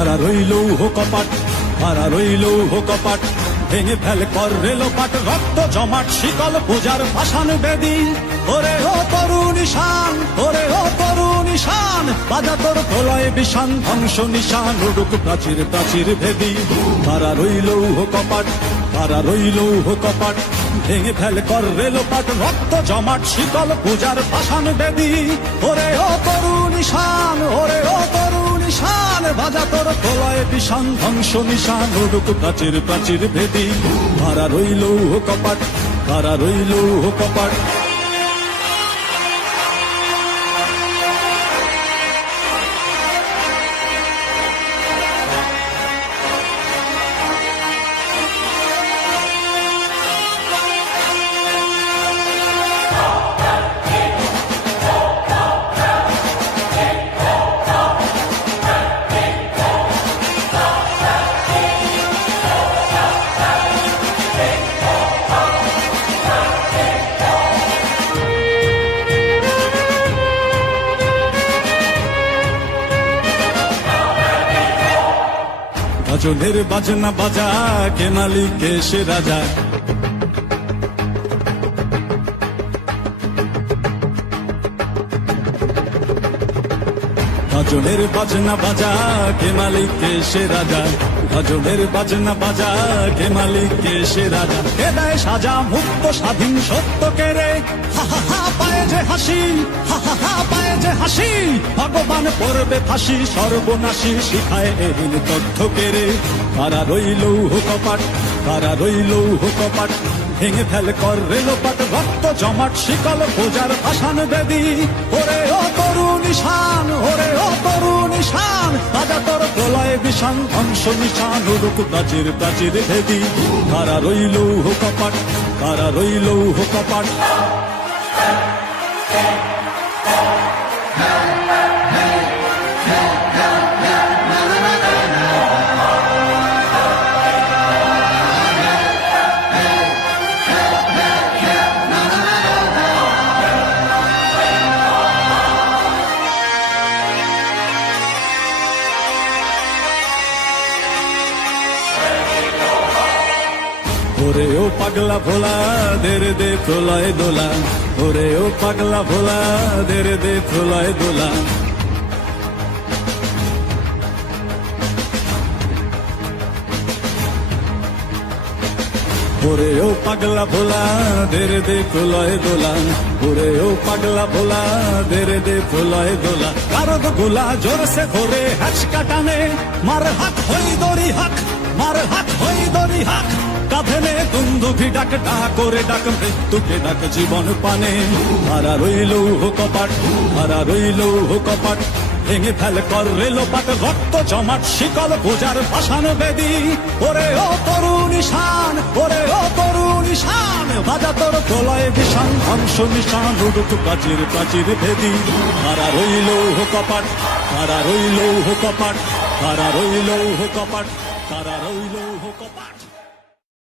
কারা রইল কপাট, কারা রইল কপাট, ভেঙে ফেল কর রেলোপাট, রক্ত জমাট শিকল পূজার ভাসান বেদি। ওরে ও তরুণ ঈশান, ওরে ও তরুণ ঈশান, বাজা তোর প্রলয় বিষান, ধ্বংস নিশান উড়ুক প্রাচীর প্রাচীর ভেদি। কারা রইল কপাট, কারা রইল কপাট, ভেঙে ফেল কর রেলোপাট, রক্ত জমাট শিকল পূজার ভাসান বেদি। ওরে ও তরুণ ঈশান, ওরে ও তরুণ ঈশান, বাজা তোর প্রলয় বিষান, ধ্বংস নিশান উড়ুক প্রাচীর প্রাচীর ভেদি। কারা রইল কপাট, কারা রইল কপাট। গাজনের বাজনা বাজা, কে মালিক কে সে রাজা। গাজনের বাজনা বাজা, কে মালিক কে সে রাজা। গাজনের বাজনা বাজা, কে মালিক কে সে রাজা। কে দেয় সাজা মুক্ত স্বাধীন সত্য কে রে, হা হা হা পায়ে যে হাসি, হা হা হা পায়ে যে হাসি। ভগবান পড়বে ফাঁসি সর্বনাশী, শিখায় এহীন তথ্য কে রে। কারা রইল কপাট, কারা রইল কপাট, ভেঙে ফেল কর রেলোপাট, রক্ত জমাট শিকল পূজার ভাসান বেদি। ওরে ও তরুণ ঈশান, ওরে ও তরুণ ঈশান, বাজা তোর প্রলয় বিষান, ধ্বংস নিশান উড়ুক প্রাচীর প্রাচীর ভেদি। কারা রইল কপাট, কারা রইল কপাট। ওরে ও পাগলা ভোলা, দেরে দে প্রলয় দোলা। ওরে ও পাগলা ভোলা, দেরে দে প্রলয় দোলা। ওরে ও পাগলা ভোলা, দেরে দে প্রলয় দোলা। ওরে ও পাগলা ভোলা, দেরে দে প্রলয় দোলা। কারদ গোলা জোরসে ধরে হ্যাচকা টানে, মার হাত হই দড়ি হাক, মার হাত হই দড়ি হাক। কাঁধে দুন্দুভি ডাক, ডাক করে ডাক মৃত্যুকে ডাক জীবন পানে। কারা রইল কপাট, কারা রইল কপাট, ভেঙে ফেল কর রেলোপাট, রক্ত জমাট শিকল পূজার ভাসান বেদি। ওরে ও তরুণ ঈশান, ওরে ও তরুণ ঈশান, বাজা তোর প্রলয় বিষান, ধ্বংস নিশান উড়ুক প্রাচীর প্রাচীর ভেদি। কারা রইল কপাট, কারা রইল কপাট, কারা রইল কপাট, কারা রইল কপাট।